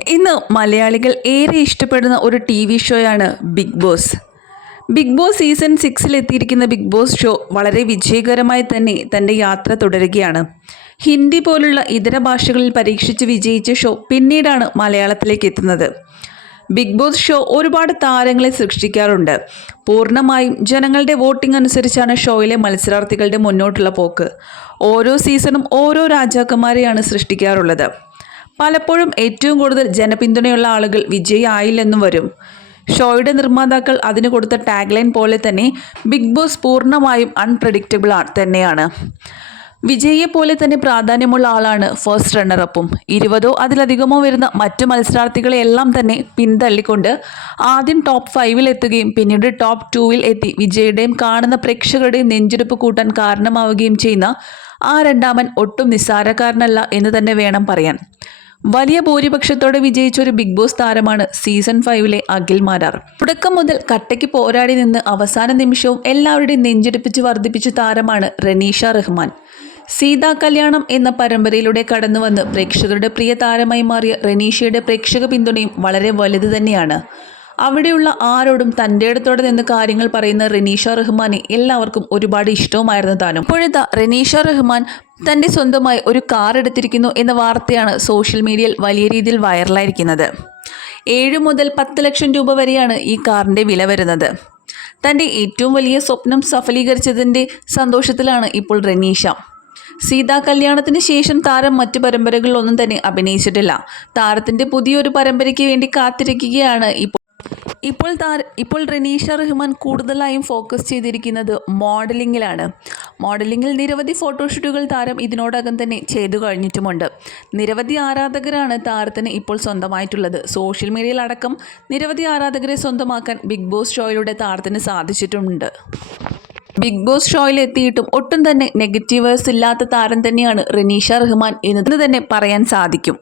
ഇന്ന് മലയാളികൾ ഏറെ ഇഷ്ടപ്പെടുന്ന ഒരു T V ഷോയാണ് big boss big boss season സിക്സിൽ എത്തിയിരിക്കുന്ന ബിഗ് ബോസ് ഷോ വളരെ വിജയകരമായി തന്നെ തന്റെ യാത്ര തുടരുകയാണ്. ഹിന്ദി പോലുള്ള ഇതര ഭാഷകളിൽ പരീക്ഷിച്ച് വിജയിച്ച ഷോ പിന്നീടാണ് മലയാളത്തിലേക്ക് എത്തുന്നത്. ബിഗ് ബോസ് ഷോ ഒരുപാട് താരങ്ങളെ സൃഷ്ടിക്കാറുണ്ട്. പൂർണമായും ജനങ്ങളുടെ വോട്ടിംഗ് അനുസരിച്ചാണ് ഷോയിലെ മത്സരാർത്ഥികളുടെ മുന്നോട്ടുള്ള പോക്ക്. ഓരോ സീസണും ഓരോ രാജാക്കന്മാരെയാണ് സൃഷ്ടിക്കാറുള്ളത്. പലപ്പോഴും ഏറ്റവും കൂടുതൽ ജനപിന്തുണയുള്ള ആളുകൾ വിജയിയായില്ലെന്നും വരും. ഷോയുടെ നിർമ്മാതാക്കൾ അതിന് കൊടുത്ത ടാഗ്ലൈൻ പോലെ തന്നെ ബിഗ് ബോസ് പൂർണമായും അൺപ്രഡിക്റ്റബിൾ തന്നെയാണ്. വിജയിയെ പോലെ തന്നെ പ്രാധാന്യമുള്ള ആളാണ് ഫസ്റ്റ് റണ്ണറപ്പും. ഇരുപതോ അതിലധികമോ വരുന്ന മറ്റ് മത്സരാർത്ഥികളെയെല്ലാം തന്നെ പിന്തള്ളിക്കൊണ്ട് ആദ്യം ടോപ്പ് ഫൈവിൽ എത്തുകയും പിന്നീട് ടോപ്പ് ടൂവിൽ എത്തി വിജയുടെയും കാണുന്ന പ്രേക്ഷകരുടെയും നെഞ്ചെടുപ്പ് കൂട്ടാൻ കാരണമാവുകയും ചെയ്യുന്ന ആ രണ്ടാമൻ ഒട്ടും നിസ്സാരക്കാരനല്ല എന്ന് തന്നെ വേണം പറയാൻ. വലിയ ഭൂരിപക്ഷത്തോടെ വിജയിച്ച ഒരു ബിഗ് ബോസ് താരമാണ് സീസൺ ഫൈവിലെ അഖിൽ മാരാർ. തുടക്കം മുതൽ കട്ടയ്ക്ക് പോരാടി നിന്ന് അവസാന നിമിഷവും എല്ലാവരുടെയും നെഞ്ചെടുപ്പിച്ച് വർദ്ധിപ്പിച്ച താരമാണ് റനീഷ റഹ്മാൻ. സീതാ കല്യാണം എന്ന പരമ്പരയിലൂടെ കടന്നുവന്ന് പ്രേക്ഷകരുടെ പ്രിയ താരമായി മാറിയ റനീഷയുടെ പ്രേക്ഷക പിന്തുണയും വളരെ വലുത് തന്നെയാണ്. അവിടെയുള്ള ആരോടും തന്റെ ഇടത്തോടെ നിന്ന് കാര്യങ്ങൾ പറയുന്ന റെനീഷ റഹ്മാനെ എല്ലാവർക്കും ഒരുപാട് ഇഷ്ടവുമായിരുന്നു താനും. ഇപ്പോഴത്തെ റെനീഷ റഹ്മാൻ തന്റെ സ്വന്തമായി ഒരു കാർ എടുത്തിരിക്കുന്നു എന്ന വാർത്തയാണ് സോഷ്യൽ മീഡിയയിൽ വലിയ രീതിയിൽ വൈറലായിരിക്കുന്നത്. ഏഴ് മുതൽ പത്ത് ലക്ഷം രൂപ വരെയാണ് ഈ കാറിന്റെ വില വരുന്നത്. തന്റെ ഏറ്റവും വലിയ സ്വപ്നം സഫലീകരിച്ചതിന്റെ സന്തോഷത്തിലാണ് ഇപ്പോൾ റനീഷ. സീതാ കല്യാണത്തിന് ശേഷം താരം മറ്റ് പരമ്പരകളിലൊന്നും തന്നെ അഭിനയിച്ചിട്ടില്ല. താരത്തിന്റെ പുതിയൊരു പരമ്പരയ്ക്ക് വേണ്ടി കാത്തിരിക്കുകയാണ് ഇപ്പോൾ ഇപ്പോൾ താര ഇപ്പോൾ റനീഷ റഹ്മാൻ കൂടുതലായും ഫോക്കസ് ചെയ്തിരിക്കുന്നത് മോഡലിങ്ങിലാണ് മോഡലിങ്ങിൽ നിരവധി ഫോട്ടോഷൂട്ടുകൾ താരം ഇതിനോടകം തന്നെ ചെയ്തു കഴിഞ്ഞിട്ടുമുണ്ട്. നിരവധി ആരാധകരാണ് താരത്തിന് ഇപ്പോൾ സ്വന്തമായിട്ടുള്ളത്. സോഷ്യൽ മീഡിയയിലടക്കം നിരവധി ആരാധകരെ സ്വന്തമാക്കാൻ ബിഗ് ബോസ് ഷോയിലൂടെ താരത്തിന് സാധിച്ചിട്ടുണ്ട്. ബിഗ് ബോസ് ഷോയിൽ എത്തിയിട്ടും ഒട്ടും തന്നെ നെഗറ്റീവേഴ്സ് ഇല്ലാത്ത താരം തന്നെയാണ് റനീഷ റഹ്മാൻ എന്ന് തന്നെ പറയാൻ സാധിക്കും.